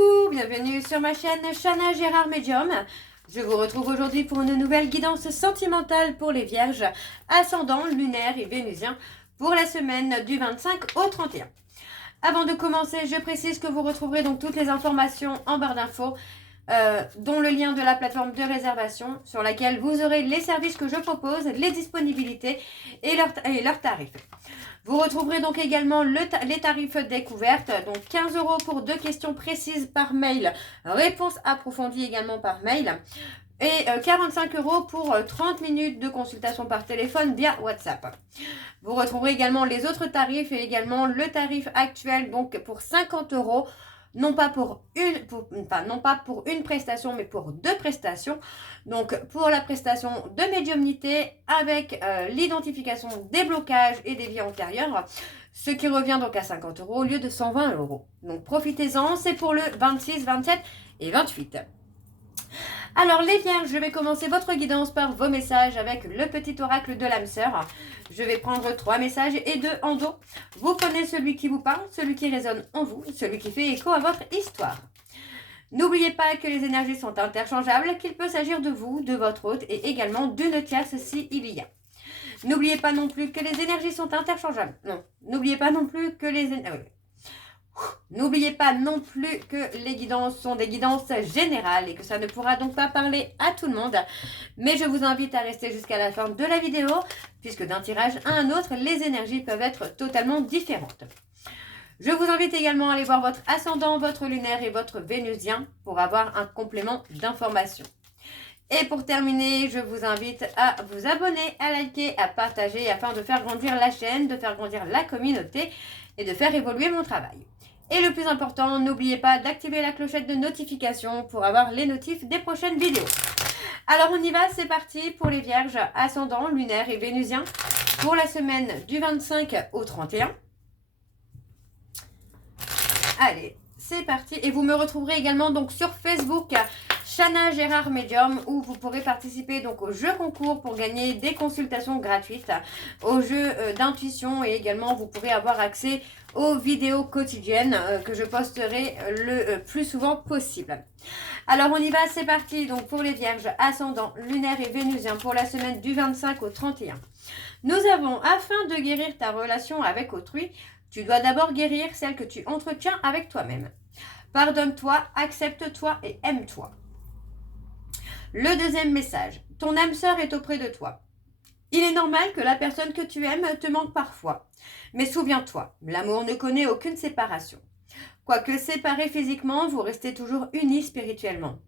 Coucou, bienvenue sur ma chaîne Chana Gérard Medium. Je vous retrouve aujourd'hui pour une nouvelle guidance sentimentale pour les vierges, ascendant, lunaire et vénusien pour la semaine du 25 au 31. Avant de commencer, je précise que vous retrouverez donc toutes les informations en barre d'infos, dont le lien de la plateforme de réservation sur laquelle vous aurez les services que je propose, les disponibilités et leurs tarifs. Vous retrouverez donc également les tarifs découvertes, donc 15 € pour 2 questions précises par mail, réponse approfondie également par mail, et 45 € pour 30 minutes de consultation par téléphone via WhatsApp. Vous retrouverez également les autres tarifs et également le tarif actuel, donc pour 50 €, non pas pour une prestation, mais pour 2 prestations. Donc pour la prestation de médiumnité avec l'identification des blocages et des vies antérieures, ce qui revient donc à 50 € au lieu de 120 €. Donc profitez-en, c'est pour le 26, 27 et 28. Alors les vierges, je vais commencer votre guidance par vos messages avec le petit oracle de l'âme sœur. Je vais prendre 3 messages et 2 en dos. Vous prenez celui qui vous parle, celui qui résonne en vous, celui qui fait écho à votre histoire. N'oubliez pas que les énergies sont interchangeables, qu'il peut s'agir de vous, de votre hôte et également d'une tierce s'il y a. N'oubliez pas non plus que les énergies sont interchangeables. Non, n'oubliez pas non plus que N'oubliez pas non plus que les guidances sont des guidances générales et que ça ne pourra donc pas parler à tout le monde. Mais je vous invite à rester jusqu'à la fin de la vidéo, puisque d'un tirage à un autre, les énergies peuvent être totalement différentes. Je vous invite également à aller voir votre ascendant, votre lunaire et votre vénusien pour avoir un complément d'information. Et pour terminer, je vous invite à vous abonner, à liker, à partager afin de faire grandir la chaîne, de faire grandir la communauté et de faire évoluer mon travail. Et le plus important, n'oubliez pas d'activer la clochette de notification pour avoir les notifs des prochaines vidéos. Alors on y va, c'est parti pour les vierges, ascendant, lunaire et vénusien pour la semaine du 25 au 31. Allez, c'est parti. Et vous me retrouverez également donc sur Facebook, Chana Gérard Medium, où vous pourrez participer donc au jeu concours pour gagner des consultations gratuites, au jeu d'intuition, et également vous pourrez avoir accès aux vidéos quotidiennes que je posterai le plus souvent possible. Alors on y va, c'est parti. Donc pour les vierges, ascendant, lunaire et vénusien pour la semaine du 25 au 31. Nous avons, afin de guérir ta relation avec autrui, tu dois d'abord guérir celle que tu entretiens avec toi-même. Pardonne-toi, accepte-toi et aime-toi. Le deuxième message, ton âme sœur est auprès de toi. Il est normal que la personne que tu aimes te manque parfois. Mais souviens-toi, l'amour ne connaît aucune séparation. Quoique séparés physiquement, vous restez toujours unis spirituellement.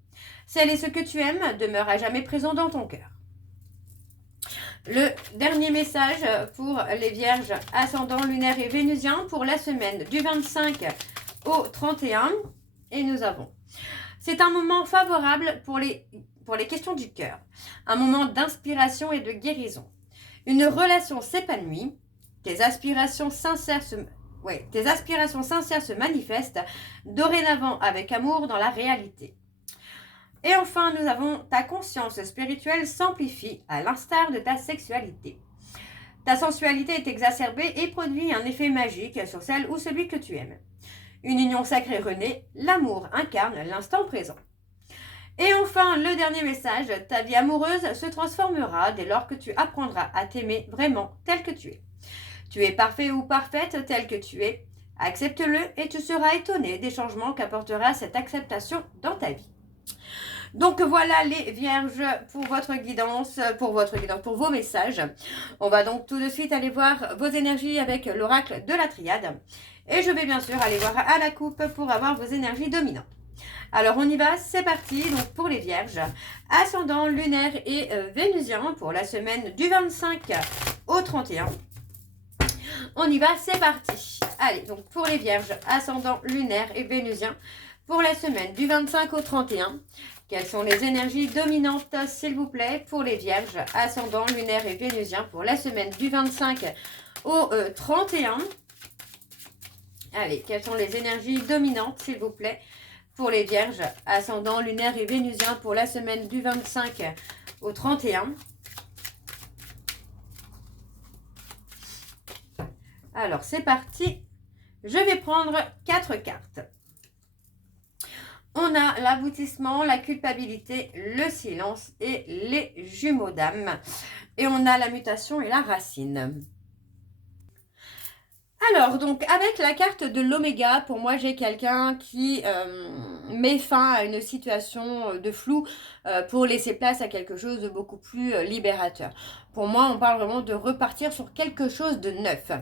Celle et ce que tu aimes demeure à jamais présent dans ton cœur. Le dernier message pour les vierges, ascendant, lunaire et vénusien pour la semaine du 25 au 31. Et nous avons, c'est un moment favorable pour les questions du cœur, un moment d'inspiration et de guérison. Une relation s'épanouit, tes aspirations sincères se manifestent dorénavant avec amour dans la réalité. Et enfin, nous avons ta conscience spirituelle s'amplifie à l'instar de ta sexualité. Ta sensualité est exacerbée et produit un effet magique sur celle ou celui que tu aimes. Une union sacrée renaît, l'amour incarne l'instant présent. Et enfin, le dernier message, ta vie amoureuse se transformera dès lors que tu apprendras à t'aimer vraiment tel que tu es. Tu es parfait ou parfaite tel que tu es. Accepte-le et tu seras étonné des changements qu'apportera cette acceptation dans ta vie. Donc voilà les vierges pour votre guidance, pour vos messages. On va donc tout de suite aller voir vos énergies avec l'oracle de la triade. Et je vais bien sûr aller voir à la coupe pour avoir vos énergies dominantes. Alors on y va, c'est parti. Donc pour les vierges, ascendant, lunaire et vénusien pour la semaine du 25 au 31. On y va, c'est parti. Allez, donc pour les vierges, ascendant, lunaire et vénusien pour la semaine du 25 au 31. Quelles sont les énergies dominantes, s'il vous plaît, pour les vierges, ascendant, lunaire et vénusien pour la semaine du 25 au 31. Allez, quelles sont les énergies dominantes, s'il vous plaît, pour les vierges, ascendant, lunaire et vénusien pour la semaine du 25 au 31. Alors, c'est parti. Je vais prendre 4 cartes. On a l'aboutissement, la culpabilité, le silence et les jumeaux d'âme. Et on a la mutation et la racine. Alors, donc, avec la carte de l'oméga, pour moi, j'ai quelqu'un qui met fin à une situation de flou pour laisser place à quelque chose de beaucoup plus libérateur. Pour moi, on parle vraiment de repartir sur quelque chose de neuf.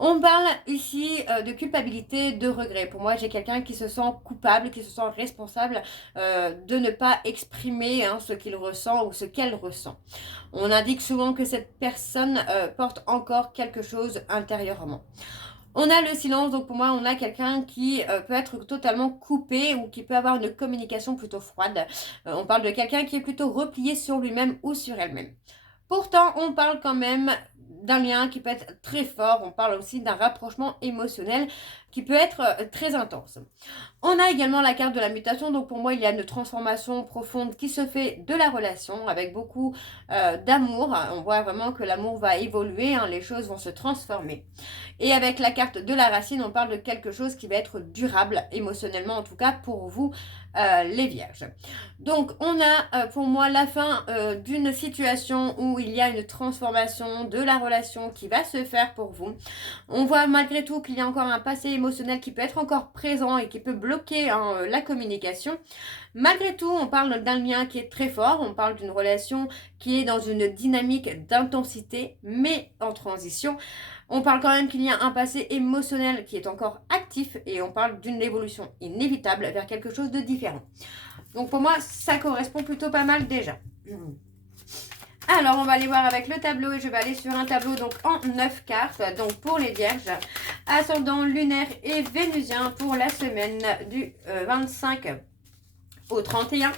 On parle ici de culpabilité, de regret. Pour moi, j'ai quelqu'un qui se sent coupable, qui se sent responsable de ne pas exprimer ce qu'il ressent ou ce qu'elle ressent. On indique souvent que cette personne porte encore quelque chose intérieurement. On a le silence, donc pour moi, on a quelqu'un qui peut être totalement coupé ou qui peut avoir une communication plutôt froide. On parle de quelqu'un qui est plutôt replié sur lui-même ou sur elle-même. Pourtant, on parle quand même d'un lien qui peut être très fort. On parle aussi d'un rapprochement émotionnel qui peut être très intense. On a également la carte de la mutation. Donc pour moi, il y a une transformation profonde qui se fait de la relation avec beaucoup d'amour. On voit vraiment que l'amour va évoluer, les choses vont se transformer. Et avec la carte de la racine, on parle de quelque chose qui va être durable, émotionnellement en tout cas pour vous, les vierges. Donc on a pour moi la fin d'une situation où il y a une transformation de la relation qui va se faire pour vous. On voit malgré tout qu'il y a encore un passé émotionnel qui peut être encore présent et qui peut bloquer la communication. Malgré tout, on parle d'un lien qui est très fort, on parle d'une relation qui est dans une dynamique d'intensité, mais en transition. On parle quand même qu'il y a un passé émotionnel qui est encore actif et on parle d'une évolution inévitable vers quelque chose de différent. Donc pour moi, ça correspond plutôt pas mal déjà. Alors, on va aller voir avec le tableau et je vais aller sur un tableau donc en 9 cartes. Donc pour les vierges, ascendant lunaire et vénusien pour la semaine du 25 au 31.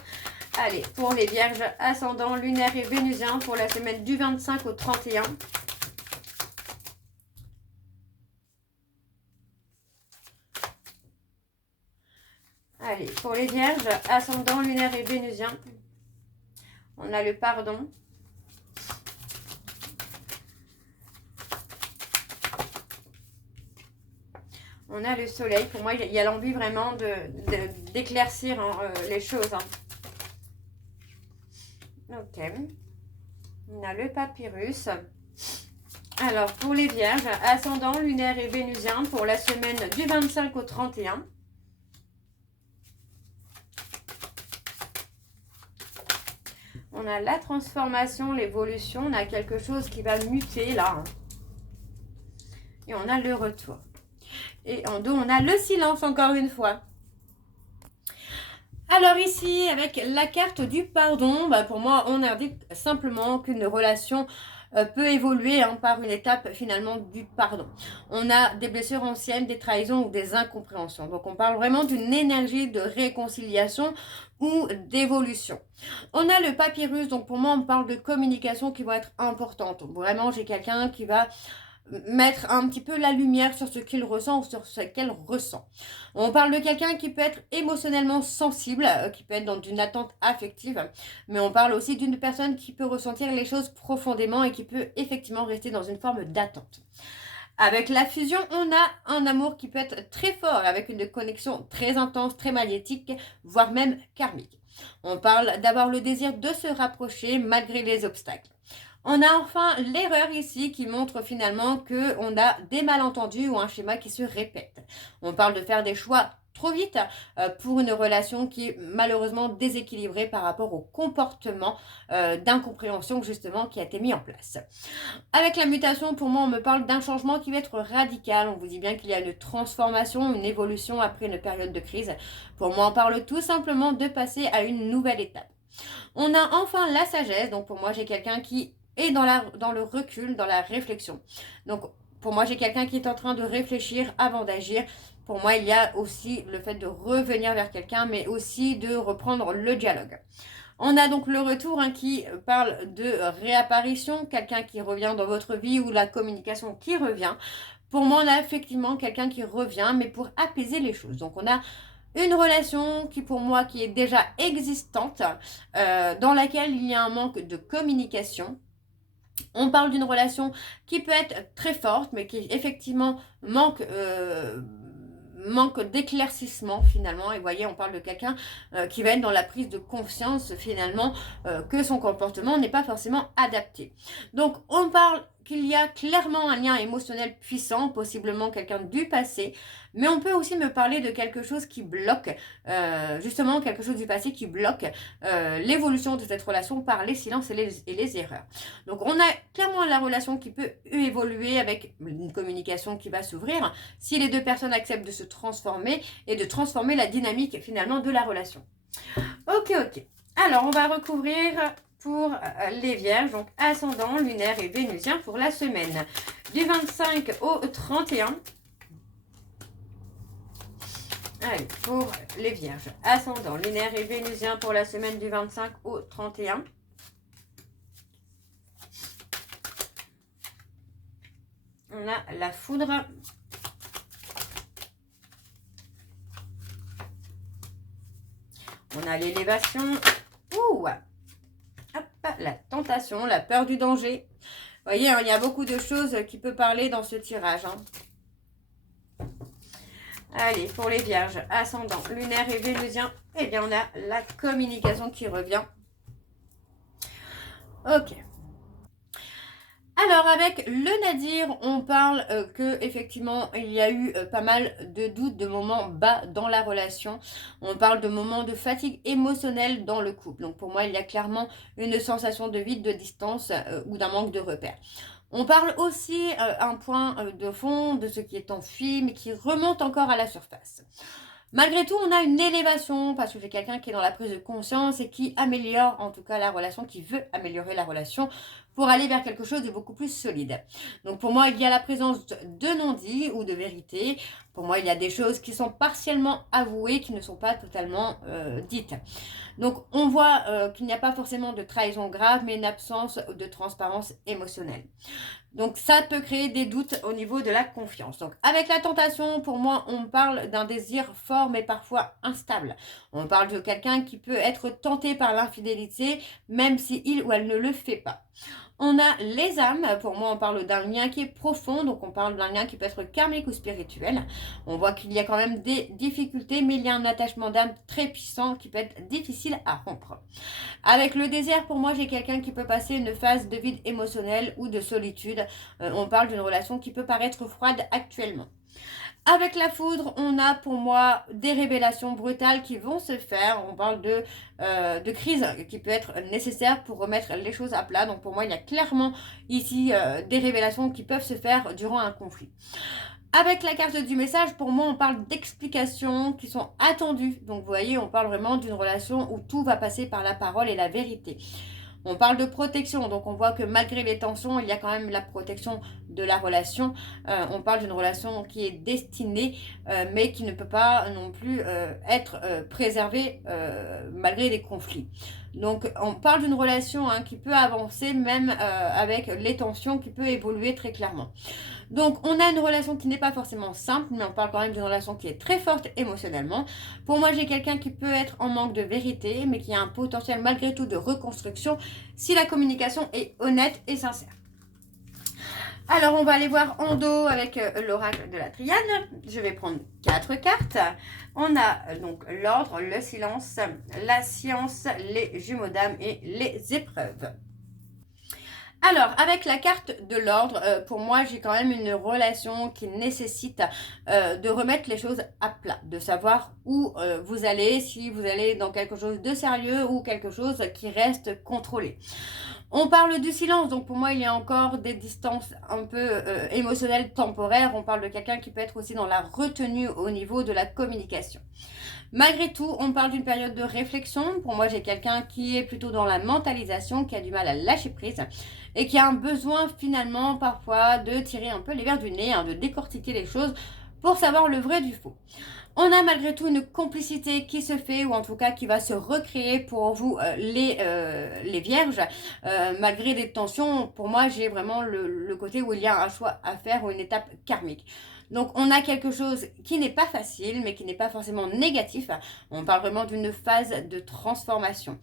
Allez, pour les vierges, ascendant lunaire et vénusien pour la semaine du 25 au 31. Allez, pour les vierges, ascendant lunaire et vénusien, on a le pardon. On a le soleil. Pour moi, il y a l'envie vraiment d'éclaircir les choses. Ok. On a le papyrus. Alors, pour les vierges, ascendant lunaire et vénusien pour la semaine du 25 au 31. On a la transformation, l'évolution. On a quelque chose qui va muter là. Et on a le retour. Et en dos, on a le silence encore une fois. Alors ici, avec la carte du pardon, pour moi, on indique simplement qu'une relation peut évoluer par une étape finalement du pardon. On a des blessures anciennes, des trahisons ou des incompréhensions. Donc on parle vraiment d'une énergie de réconciliation ou d'évolution. On a le papyrus, donc pour moi on parle de communication qui va être importante. Vraiment j'ai quelqu'un qui va mettre un petit peu la lumière sur ce qu'il ressent ou sur ce qu'elle ressent. On parle de quelqu'un qui peut être émotionnellement sensible, qui peut être dans une attente affective, mais on parle aussi d'une personne qui peut ressentir les choses profondément et qui peut effectivement rester dans une forme d'attente. Avec la fusion, on a un amour qui peut être très fort, avec une connexion très intense, très magnétique, voire même karmique. On parle d'avoir le désir de se rapprocher malgré les obstacles. On a enfin l'erreur ici qui montre finalement qu'on a des malentendus ou un schéma qui se répète. On parle de faire des choix trop vite pour une relation qui est malheureusement déséquilibrée par rapport au comportement d'incompréhension justement qui a été mis en place. Avec la mutation, pour moi, on me parle d'un changement qui va être radical. On vous dit bien qu'il y a une transformation, une évolution après une période de crise. Pour moi, on parle tout simplement de passer à une nouvelle étape. On a enfin la sagesse. Donc pour moi, j'ai quelqu'un qui est dans le recul, dans la réflexion. Donc pour moi, j'ai quelqu'un qui est en train de réfléchir avant d'agir. Pour moi, il y a aussi le fait de revenir vers quelqu'un, mais aussi de reprendre le dialogue. On a donc le retour qui parle de réapparition, quelqu'un qui revient dans votre vie ou la communication qui revient. Pour moi, on a effectivement quelqu'un qui revient, mais pour apaiser les choses. Donc on a une relation qui pour moi qui est déjà existante, dans laquelle il y a un manque de communication. On parle d'une relation qui peut être très forte, mais qui effectivement manque manque d'éclaircissement finalement. Et vous voyez, on parle de quelqu'un qui va être dans la prise de conscience finalement que son comportement n'est pas forcément adapté. Donc on parle qu'il y a clairement un lien émotionnel puissant, possiblement quelqu'un du passé, mais on peut aussi me parler de quelque chose qui bloque, justement quelque chose du passé qui bloque l'évolution de cette relation par les silences et les erreurs. Donc on a clairement la relation qui peut évoluer avec une communication qui va s'ouvrir si les deux personnes acceptent de se transformer et de transformer la dynamique finalement de la relation. Ok. Alors on va recouvrir pour les vierges, donc ascendant, lunaire et vénusien pour la semaine du 25 au 31. Allez, pour les vierges, ascendant, lunaire et vénusien pour la semaine du 25 au 31. On a la foudre. On a l'élévation. Ouh! Hop, la tentation, la peur du danger. Vous voyez, hein, il y a beaucoup de choses qui peuvent parler dans ce tirage. Hein. Allez, pour les vierges, ascendant, lunaire et vénusien, eh bien, on a la communication qui revient. Ok. Alors avec le Nadir, on parle que effectivement il y a eu pas mal de doutes, de moments bas dans la relation. On parle de moments de fatigue émotionnelle dans le couple. Donc pour moi, il y a clairement une sensation de vide, de distance ou d'un manque de repères. On parle aussi un point de fond de ce qui est enfui, mais qui remonte encore à la surface. Malgré tout, on a une élévation parce que c'est quelqu'un qui est dans la prise de conscience et qui améliore en tout cas la relation, qui veut améliorer la relation pour aller vers quelque chose de beaucoup plus solide. Donc pour moi, il y a la présence de non-dits ou de vérité. Pour moi, il y a des choses qui sont partiellement avouées, qui ne sont pas totalement dites. Donc on voit qu'il n'y a pas forcément de trahison grave, mais une absence de transparence émotionnelle. Donc ça peut créer des doutes au niveau de la confiance. Donc avec la tentation, pour moi, on parle d'un désir fort mais parfois instable. On parle de quelqu'un qui peut être tenté par l'infidélité même si il ou elle ne le fait pas. On a les âmes, pour moi on parle d'un lien qui est profond, donc on parle d'un lien qui peut être karmique ou spirituel. On voit qu'il y a quand même des difficultés, mais il y a un attachement d'âme très puissant qui peut être difficile à rompre. Avec le désert, pour moi j'ai quelqu'un qui peut passer une phase de vide émotionnel ou de solitude. On parle d'une relation qui peut paraître froide actuellement. Avec la foudre, on a pour moi des révélations brutales qui vont se faire. On parle de crise qui peut être nécessaire pour remettre les choses à plat. Donc pour moi, il y a clairement ici des révélations qui peuvent se faire durant un conflit. Avec la carte du message, pour moi, on parle d'explications qui sont attendues. Donc vous voyez, on parle vraiment d'une relation où tout va passer par la parole et la vérité. On parle de protection, donc on voit que malgré les tensions, il y a quand même la protection de la relation. On parle d'une relation qui est destinée, mais qui ne peut pas non plus être préservée malgré les conflits. Donc on parle d'une relation qui peut avancer même avec les tensions, qui peut évoluer très clairement. Donc on a une relation qui n'est pas forcément simple, mais on parle quand même d'une relation qui est très forte émotionnellement. Pour moi, j'ai quelqu'un qui peut être en manque de vérité, mais qui a un potentiel malgré tout de reconstruction si la communication est honnête et sincère. Alors on va aller voir en dos avec l'oracle de la triade. Je vais prendre 4 cartes. On a donc l'ordre, le silence, la science, les jumeaux d'âme et les épreuves. Alors, avec la carte de l'ordre, pour moi, j'ai quand même une relation qui nécessite de remettre les choses à plat, de savoir où vous allez, si vous allez dans quelque chose de sérieux ou quelque chose qui reste contrôlé. On parle du silence, donc pour moi, il y a encore des distances un peu émotionnelles, temporaires. On parle de quelqu'un qui peut être aussi dans la retenue au niveau de la communication. Malgré tout, on parle d'une période de réflexion. Pour moi, j'ai quelqu'un qui est plutôt dans la mentalisation, qui a du mal à lâcher prise et qui a un besoin finalement parfois de tirer un peu les verres du nez, de décortiquer les choses pour savoir le vrai du faux. On a malgré tout une complicité qui se fait, ou en tout cas qui va se recréer pour vous les vierges. Malgré les tensions, pour moi j'ai vraiment le côté où il y a un choix à faire ou une étape karmique. Donc on a quelque chose qui n'est pas facile, mais qui n'est pas forcément négatif. On parle vraiment d'une phase de transformation.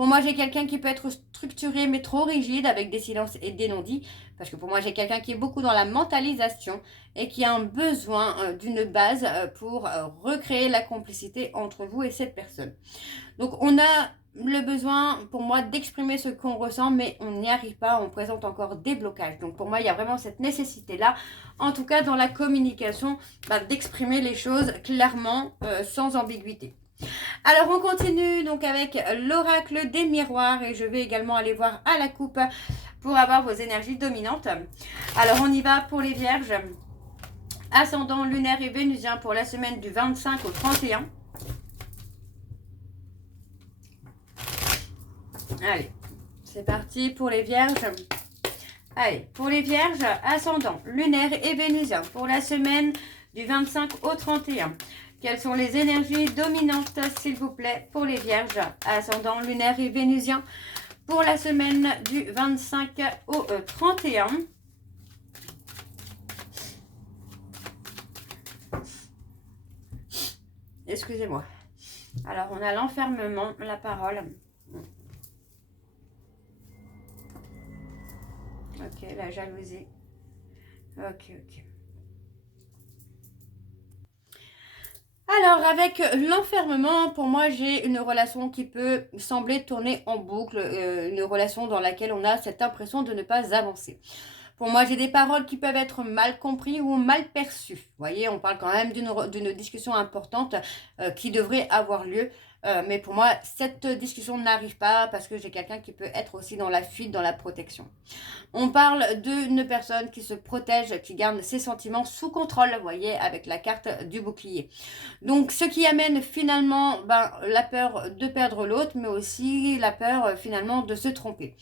Pour moi, j'ai quelqu'un qui peut être structuré mais trop rigide avec des silences et des non-dits. Parce que pour moi, j'ai quelqu'un qui est beaucoup dans la mentalisation et qui a un besoin d'une base pour recréer la complicité entre vous et cette personne. Donc, on a le besoin, pour moi, d'exprimer ce qu'on ressent, mais on n'y arrive pas, on présente encore des blocages. Donc, pour moi, il y a vraiment cette nécessité-là, en tout cas dans la communication, d'exprimer les choses clairement, sans ambiguïté. Alors, on continue donc avec l'oracle des miroirs et je vais également aller voir à la coupe pour avoir vos énergies dominantes. Alors, on y va pour les vierges. Ascendant lunaire et vénusien pour la semaine du 25 au 31. Allez, c'est parti pour les vierges. Allez, pour les vierges, ascendant lunaire et vénusien pour la semaine du 25 au 31. Quelles sont les énergies dominantes, s'il vous plaît, pour les vierges, ascendant lunaire et vénusien, pour la semaine du 25 au 31. Excusez-moi. Alors, on a l'enfermement, la parole. Ok, la jalousie. Ok. Alors, avec l'enfermement, pour moi, j'ai une relation qui peut sembler tourner en boucle, une relation dans laquelle on a cette impression de ne pas avancer. Pour moi, j'ai des paroles qui peuvent être mal comprises ou mal perçues. Vous voyez, on parle quand même d'une discussion importante qui devrait avoir lieu. Mais pour moi, cette discussion n'arrive pas parce que j'ai quelqu'un qui peut être aussi dans la fuite, dans la protection. On parle d'une personne qui se protège, qui garde ses sentiments sous contrôle, vous voyez, avec la carte du bouclier. Donc, ce qui amène finalement la peur de perdre l'autre, mais aussi la peur finalement de se tromper.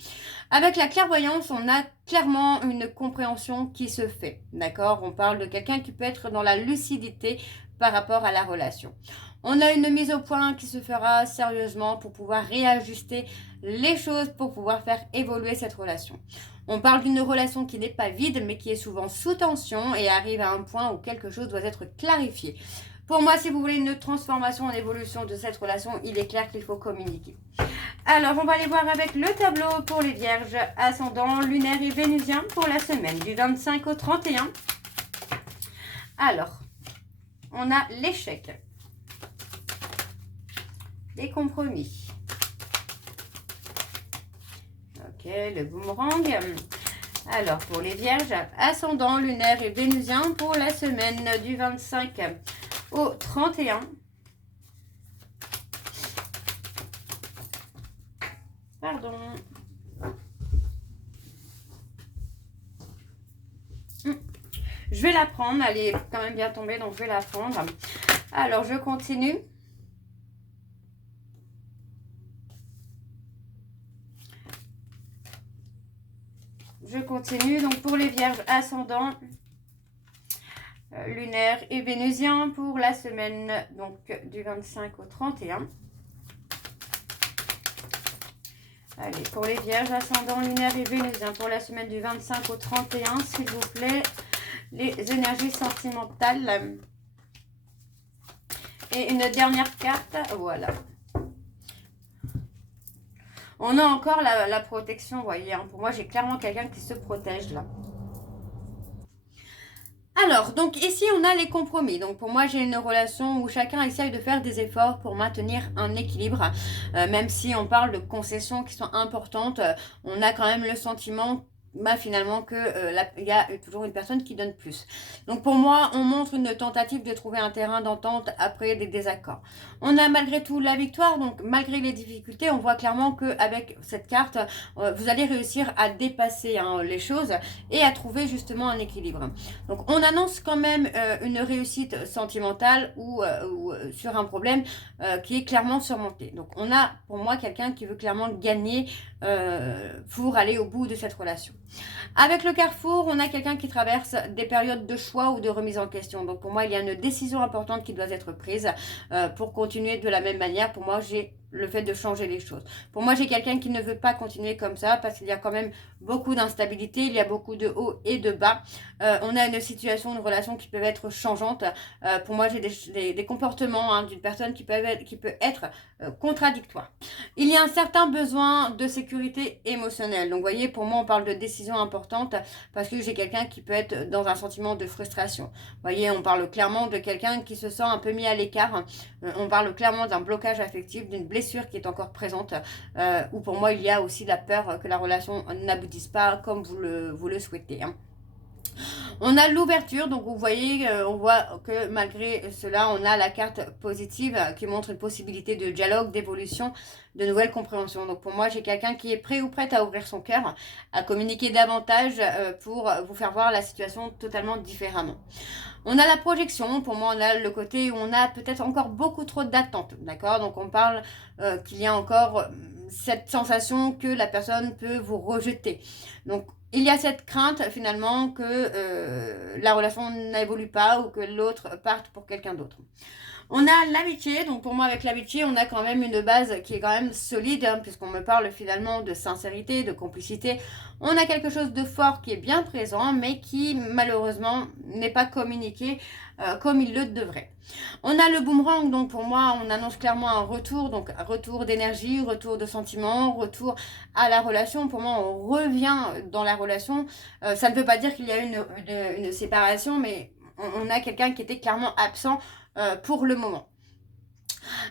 Avec la clairvoyance, on a clairement une compréhension qui se fait, d'accord? On parle de quelqu'un qui peut être dans la lucidité par rapport à la relation. On a une mise au point qui se fera sérieusement pour pouvoir réajuster les choses, pour pouvoir faire évoluer cette relation. On parle d'une relation qui n'est pas vide, mais qui est souvent sous tension et arrive à un point où quelque chose doit être clarifié. Pour moi, si vous voulez une transformation en évolution de cette relation, il est clair qu'il faut communiquer. Alors, on va aller voir avec le tableau pour les vierges, ascendant lunaire et vénusien pour la semaine du 25 au 31. Alors, on a l'échec, les compromis. Ok, le boomerang. Alors, pour les vierges, ascendant lunaire et vénusien pour la semaine du 25 au 31. Pardon. Je vais la prendre. Elle est quand même bien tombée, donc je vais la prendre. Alors, je continue. Je continue. Donc, pour les vierges ascendants, lunaire et vénusien pour la semaine donc du 25 au 31. Allez, pour les vierges, ascendant lunaire et vénusien pour la semaine du 25 au 31, s'il vous plaît, les énergies sentimentales. Et une dernière carte, voilà. On a encore la protection, vous voyez. Hein. Pour moi, j'ai clairement quelqu'un qui se protège là. Alors, donc ici, on a les compromis. Donc, pour moi, j'ai une relation où chacun essaye de faire des efforts pour maintenir un équilibre. Même si on parle de concessions qui sont importantes, on a quand même le sentiment finalement que il y a toujours une personne qui donne plus. Donc pour moi, on montre une tentative de trouver un terrain d'entente après des désaccords. On a malgré tout la victoire, donc malgré les difficultés, on voit clairement qu'avec cette carte, vous allez réussir à dépasser les choses et à trouver justement un équilibre. Donc on annonce quand même une réussite sentimentale ou sur un problème qui est clairement surmonté. Donc on a pour moi quelqu'un qui veut clairement gagner pour aller au bout de cette relation. Avec le carrefour, on a quelqu'un qui traverse des périodes de choix ou de remise en question. Donc pour moi, il y a une décision importante qui doit être prise pour continuer de la même manière. Pour moi, j'ai le fait de changer les choses. Pour moi, j'ai quelqu'un qui ne veut pas continuer comme ça parce qu'il y a quand même beaucoup d'instabilité, il y a beaucoup de hauts et de bas. On a une situation, une relation qui peut être changeante. Pour moi, j'ai des comportements d'une personne qui peut être contradictoire. Il y a un certain besoin de sécurité émotionnelle. Donc, vous voyez, pour moi, on parle de décision importante parce que j'ai quelqu'un qui peut être dans un sentiment de frustration. Vous voyez, on parle clairement de quelqu'un qui se sent un peu mis à l'écart. On parle clairement d'un blocage affectif, d'une blessure qui est encore présente, où pour moi il y a aussi la peur que la relation n'aboutisse pas comme vous le souhaitez. On a l'ouverture, donc vous voyez, on voit que malgré cela, on a la carte positive qui montre une possibilité de dialogue, d'évolution, de nouvelles compréhensions. Donc pour moi, j'ai quelqu'un qui est prêt ou prête à ouvrir son cœur, à communiquer davantage pour vous faire voir la situation totalement différemment. On a la projection, pour moi on a le côté où on a peut-être encore beaucoup trop d'attentes, d'accord? Donc on parle qu'il y a encore cette sensation que la personne peut vous rejeter. Donc il y a cette crainte finalement que la relation n'évolue pas ou que l'autre parte pour quelqu'un d'autre. On a l'amitié, donc pour moi avec l'amitié, on a quand même une base qui est quand même solide, puisqu'on me parle finalement de sincérité, de complicité. On a quelque chose de fort qui est bien présent, mais qui malheureusement n'est pas communiqué comme il le devrait. On a le boomerang, donc pour moi on annonce clairement un retour, donc retour d'énergie, retour de sentiments, retour à la relation. Pour moi on revient dans la relation. Ça ne veut pas dire qu'il y a une séparation, mais on a quelqu'un qui était clairement absent pour le moment.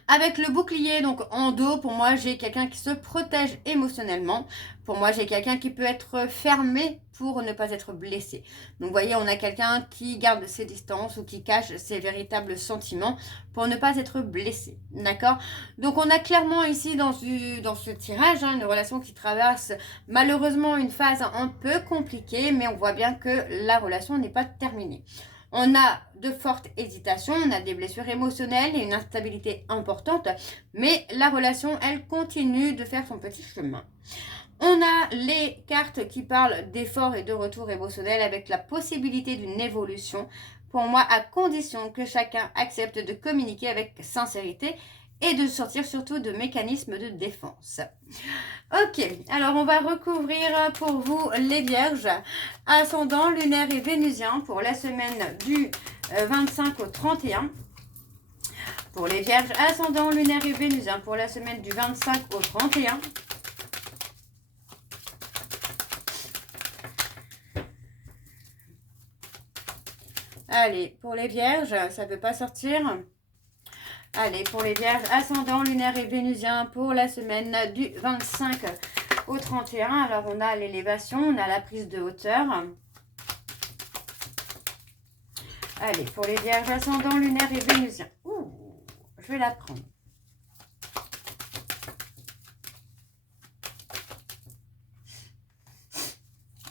Avec le bouclier, donc en dos, pour moi, j'ai quelqu'un qui se protège émotionnellement. Pour moi, j'ai quelqu'un qui peut être fermé pour ne pas être blessé. Donc, vous voyez, on a quelqu'un qui garde ses distances ou qui cache ses véritables sentiments pour ne pas être blessé. D'accord? Donc, on a clairement ici dans ce tirage une relation qui traverse malheureusement une phase un peu compliquée, mais on voit bien que la relation n'est pas terminée. On a de fortes hésitations, on a des blessures émotionnelles et une instabilité importante, mais la relation, elle continue de faire son petit chemin. On a les cartes qui parlent d'efforts et de retour émotionnel avec la possibilité d'une évolution, pour moi, à condition que chacun accepte de communiquer avec sincérité et de sortir surtout de mécanismes de défense. Ok, alors on va recouvrir pour vous les vierges, ascendant lunaire et vénusien pour la semaine du 25 au 31. Pour les vierges, ascendant lunaire et vénusien pour la semaine du 25 au 31. Allez, pour les vierges, ça ne peut pas sortir. Allez, pour les vierges, ascendant lunaire et vénusien pour la semaine du 25 au 31. Alors, on a l'élévation, on a la prise de hauteur. Allez, pour les vierges, ascendant lunaire et vénusien. Ouh, je vais la prendre.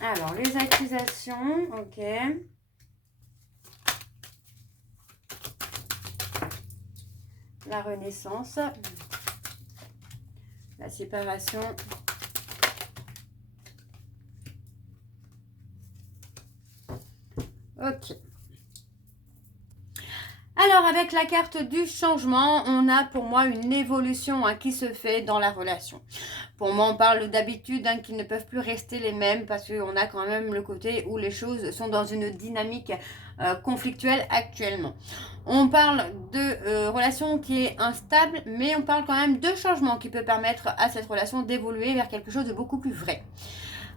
Alors, les accusations, ok. La renaissance, la séparation, ok. Alors avec la carte du changement, on a pour moi une évolution qui se fait dans la relation. Pour moi, on parle d'habitudes qui ne peuvent plus rester les mêmes parce qu'on a quand même le côté où les choses sont dans une dynamique conflictuelle actuellement. On parle de relation qui est instable, mais on parle quand même de changement qui peut permettre à cette relation d'évoluer vers quelque chose de beaucoup plus vrai.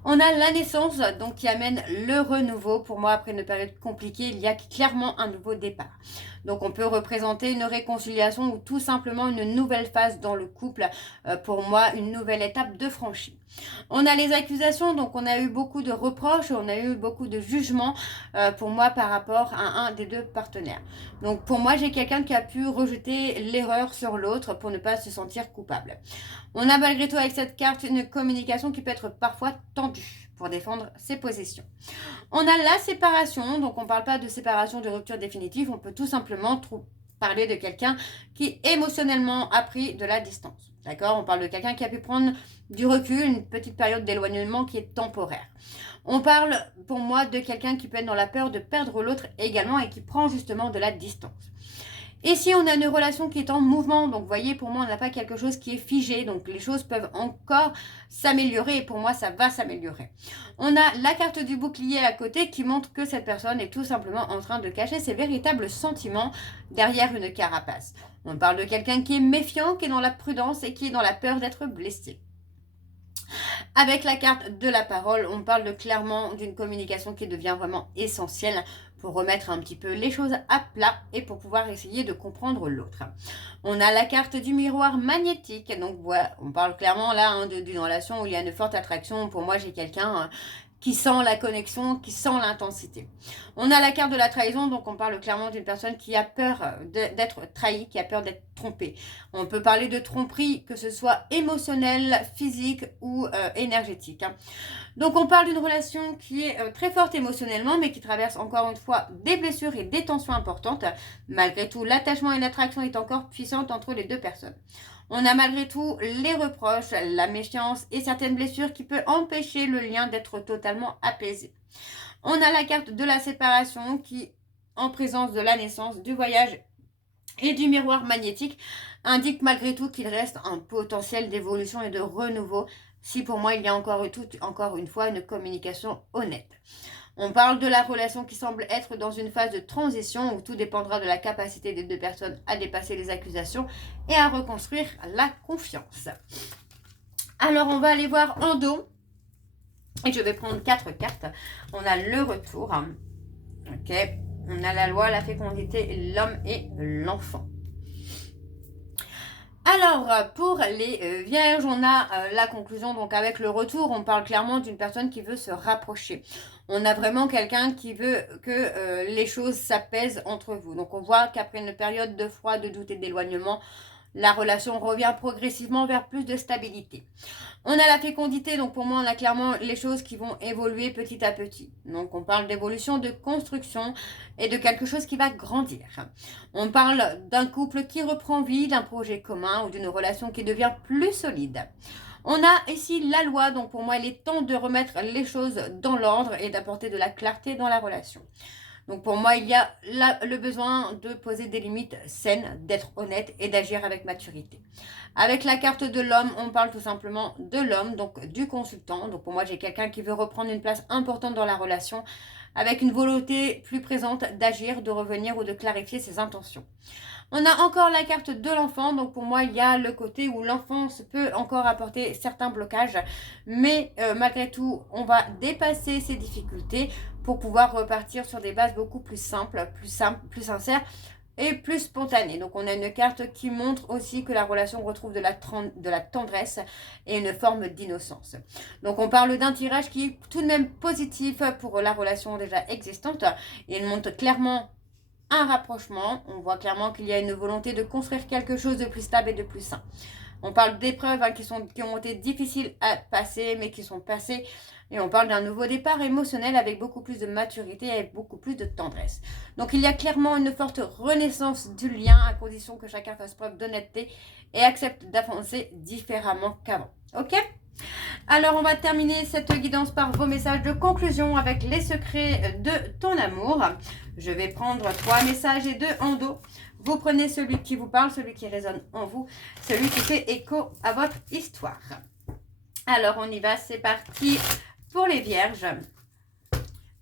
On a la naissance, donc qui amène le renouveau. Pour moi, après une période compliquée, il y a clairement un nouveau départ. Donc, on peut représenter une réconciliation ou tout simplement une nouvelle phase dans le couple. Pour moi, une nouvelle étape de franchie. On a les accusations, donc on a eu beaucoup de reproches, on a eu beaucoup de jugements pour moi par rapport à un des deux partenaires. Donc pour moi, j'ai quelqu'un qui a pu rejeter l'erreur sur l'autre pour ne pas se sentir coupable. On a malgré tout avec cette carte une communication qui peut être parfois tendue pour défendre ses positions. On a la séparation, donc on ne parle pas de séparation, de rupture définitive, on peut tout simplement parler de quelqu'un qui émotionnellement a pris de la distance. D'accord? On parle de quelqu'un qui a pu prendre du recul, une petite période d'éloignement qui est temporaire. On parle pour moi de quelqu'un qui peut être dans la peur de perdre l'autre également et qui prend justement de la distance. Ici, on a une relation qui est en mouvement. Donc, vous voyez, pour moi, on n'a pas quelque chose qui est figé. Donc, les choses peuvent encore s'améliorer. Et pour moi, ça va s'améliorer. On a la carte du bouclier à côté qui montre que cette personne est tout simplement en train de cacher ses véritables sentiments derrière une carapace. On parle de quelqu'un qui est méfiant, qui est dans la prudence et qui est dans la peur d'être blessé. Avec la carte de la parole, on parle clairement d'une communication qui devient vraiment essentielle pour remettre un petit peu les choses à plat et pour pouvoir essayer de comprendre l'autre. On a la carte du miroir magnétique, donc voilà, on parle clairement là d'une relation où il y a une forte attraction. Pour moi, j'ai quelqu'un qui sent la connexion, qui sent l'intensité. On a la carte de la trahison, donc on parle clairement d'une personne qui a peur d'être trahie, qui a peur d'être trompée. On peut parler de tromperie, que ce soit émotionnelle, physique ou énergétique. Donc on parle d'une relation qui est très forte émotionnellement, mais qui traverse encore une fois des blessures et des tensions importantes. Malgré tout, l'attachement et l'attraction est encore puissante entre les deux personnes. On a malgré tout les reproches, la méfiance et certaines blessures qui peuvent empêcher le lien d'être totalement apaisé. On a la carte de la séparation qui, en présence de la naissance, du voyage et du miroir magnétique, indique malgré tout qu'il reste un potentiel d'évolution et de renouveau si pour moi il y a encore une fois une communication honnête. On parle de la relation qui semble être dans une phase de transition où tout dépendra de la capacité des deux personnes à dépasser les accusations et à reconstruire la confiance. Alors, on va aller voir en dos. Et je vais prendre 4 cartes. On a le retour. Ok. On a la loi, la fécondité, l'homme et l'enfant. Alors, pour les vierges, on a la conclusion. Donc, avec le retour, on parle clairement d'une personne qui veut se rapprocher. On a vraiment quelqu'un qui veut que les choses s'apaisent entre vous. Donc, on voit qu'après une période de froid, de doute et d'éloignement, la relation revient progressivement vers plus de stabilité. On a la fécondité, donc pour moi, on a clairement les choses qui vont évoluer petit à petit. Donc, on parle d'évolution, de construction et de quelque chose qui va grandir. On parle d'un couple qui reprend vie, d'un projet commun ou d'une relation qui devient plus solide. On a ici la loi, donc pour moi, il est temps de remettre les choses dans l'ordre et d'apporter de la clarté dans la relation. Donc pour moi, il y a le besoin de poser des limites saines, d'être honnête et d'agir avec maturité. Avec la carte de l'homme, on parle tout simplement de l'homme, donc du consultant. Donc pour moi, j'ai quelqu'un qui veut reprendre une place importante dans la relation avec une volonté plus présente d'agir, de revenir ou de clarifier ses intentions. On a encore la carte de l'enfant, donc pour moi il y a le côté où l'enfance peut encore apporter certains blocages, mais malgré tout on va dépasser ces difficultés pour pouvoir repartir sur des bases beaucoup plus simples, plus sincères et plus spontanées. Donc on a une carte qui montre aussi que la relation retrouve de la tendresse et une forme d'innocence. Donc on parle d'un tirage qui est tout de même positif pour la relation déjà existante et il montre clairement un rapprochement. On voit clairement qu'il y a une volonté de construire quelque chose de plus stable et de plus sain. On parle d'épreuves qui ont été difficiles à passer, mais qui sont passées. Et on parle d'un nouveau départ émotionnel avec beaucoup plus de maturité et avec beaucoup plus de tendresse. Donc il y a clairement une forte renaissance du lien à condition que chacun fasse preuve d'honnêteté et accepte d'avancer différemment qu'avant. Ok ? Alors, on va terminer cette guidance par vos messages de conclusion avec les secrets de ton amour. Je vais prendre 3 messages et 2 en dos. Vous prenez celui qui vous parle, celui qui résonne en vous, celui qui fait écho à votre histoire. Alors, on y va, c'est parti pour les vierges.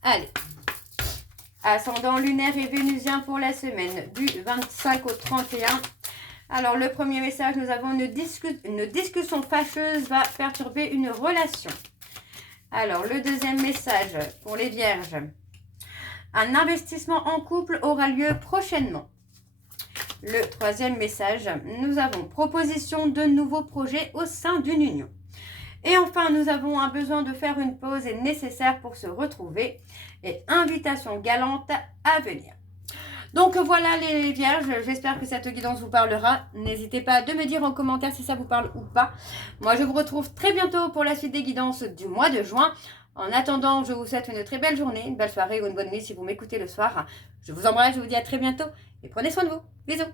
Allez. Ascendant lunaire et vénusien pour la semaine du 25 au 31. Alors, le premier message, nous avons une discussion fâcheuse va perturber une relation. Alors, le deuxième message pour les vierges. Un investissement en couple aura lieu prochainement. Le troisième message, nous avons proposition de nouveaux projets au sein d'une union. Et enfin, nous avons un besoin de faire une pause et nécessaire pour se retrouver. Et invitation galante à venir. Donc voilà les vierges, j'espère que cette guidance vous parlera. N'hésitez pas à me dire en commentaire si ça vous parle ou pas. Moi je vous retrouve très bientôt pour la suite des guidances du mois de juin. En attendant, je vous souhaite une très belle journée, une belle soirée ou une bonne nuit si vous m'écoutez le soir. Je vous embrasse, je vous dis à très bientôt et prenez soin de vous. Bisous.